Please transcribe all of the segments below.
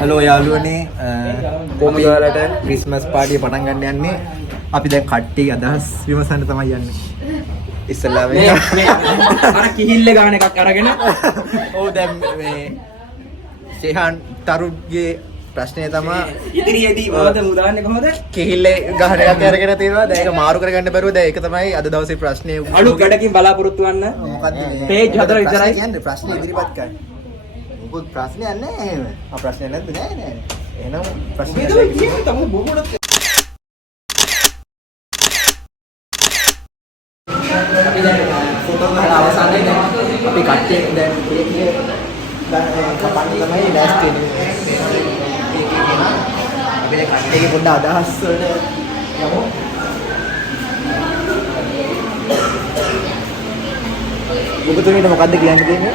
Hello යාළුවනේ කොහොමද ඔයාලට ක්‍රිස්මස් පාටිය පටන් ගන්න යන්නේ? අපි දැන් කට්ටිය අදහස් විමසන්න තමයි යන්නේ. ඉස්සෙල්ලා මේ අර කිහිල්ල ගාන එකක් අරගෙන ඔව් දැන් මේ ෂෙහාන් තරුගේ ප්‍රශ්නය තමයි ඉදිරියේදී මොකද මුදාන්නේ කොහොමද? කිහිල්ල ගහන එකක් අරගෙන තියෙනවා. දැන් ඒක මාරු කරගන්න බැරුව දැන් ඒක තමයි අද දවසේ ප්‍රශ්නේ. අලුත් ගැටකින් බලාපොරොත්තු වෙන්න. මොකද්ද මේ? පේජ් 4 විතරයි. කියන්නේ ප්‍රශ්නේ ඉදිරිපත් කරන්න. මොකද ප්‍රශ්නයක් නැහැ එහෙම. ප්‍රශ්නයක් නැද්ද? නෑ. එහෙනම් ප්‍රශ්නයක් කියන්නේ තමයි බොහොමඩ අපි දැන් ෆොටෝ ගහලා අවසానයි දැන් අපි කට්ටිය දැන් කේක් කපන්න තමයි ලෑස්ති වෙන්නේ. අපි දැන් කට්ටියගේ පොඩ්ඩ අදහස් වලට යමු. ඔබතුමීට මොකද්ද කියන්න තියෙන්නේ?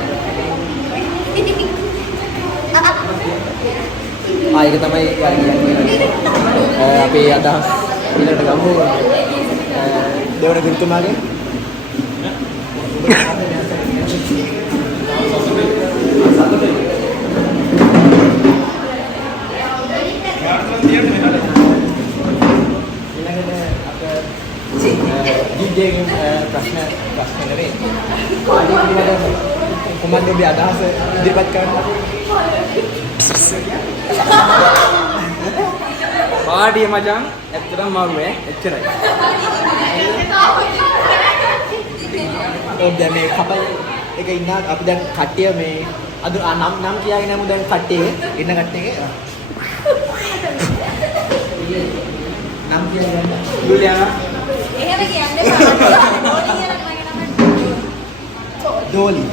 ඒක තමයි කියන්නේ. අපේ අදහස් ඊළඟට ගමු. දෙවන ගුරුතුමාගේ DJ ප්‍රශ්න නෙවෙයි. කොහොමද ඔබේ අදහස ඉදිරිපත් කරන්නේ? පාඩිය මචං ඇත්තටම මාරුවේ එච්චරයි. ඔව් දැන් මේ කපල් එක ඉන්න අපි දැන් කට්ටිය මේ අද නම් කියාගෙන යමු දැන් කට්ටිය ඉන්න කට්ටියගේ නම් කියාගෙන යුලියානා එහෙම කියන්නේ දෝලි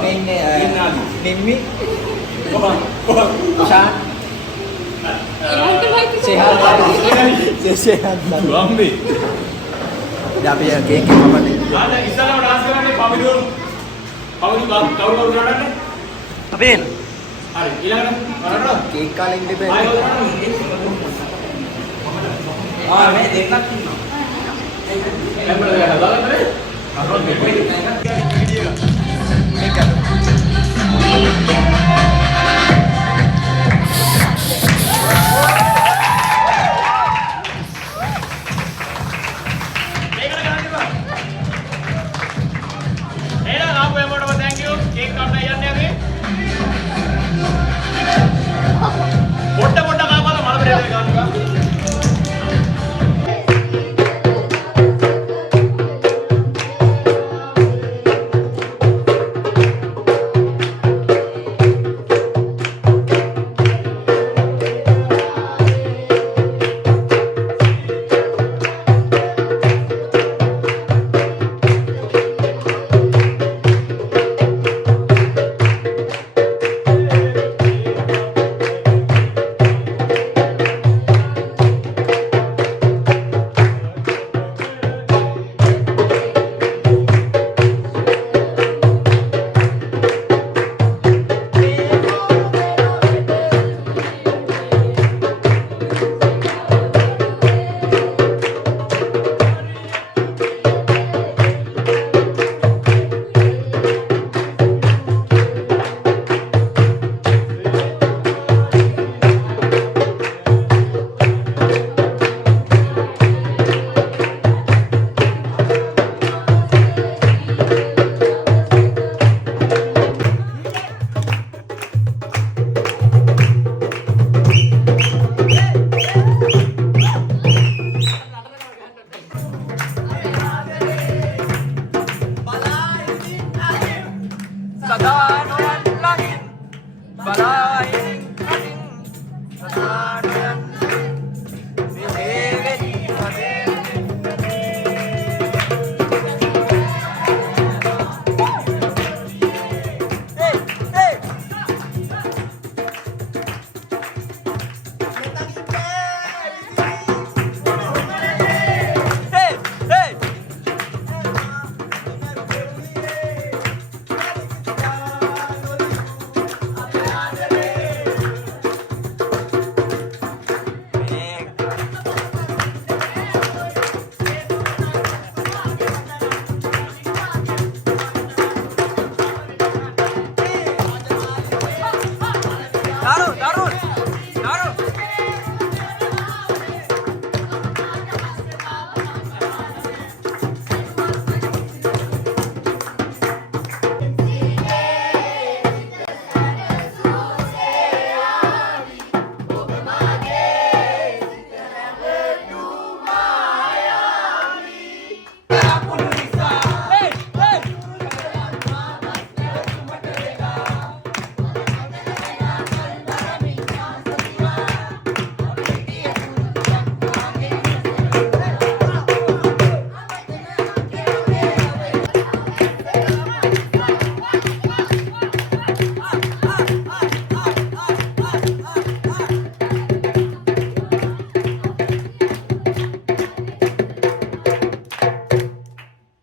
මේ ඉන්නේ නිම්මි ෂාන් ෂෙහාන් ගම්බි දැන් අපි කේක් එක කපන්නේ ආද ඉස්සලම ඩාන්ස් කරන්නේ පමිදුරු කවුරු නඩන්නේ අපි එන හරි ඊළඟට නඩනවා කේක් කාලේ ඉන්න බෑ මේ දෙකක් ඉන්නවා එම්බල ගහලා බලන්න නඩනවා මේක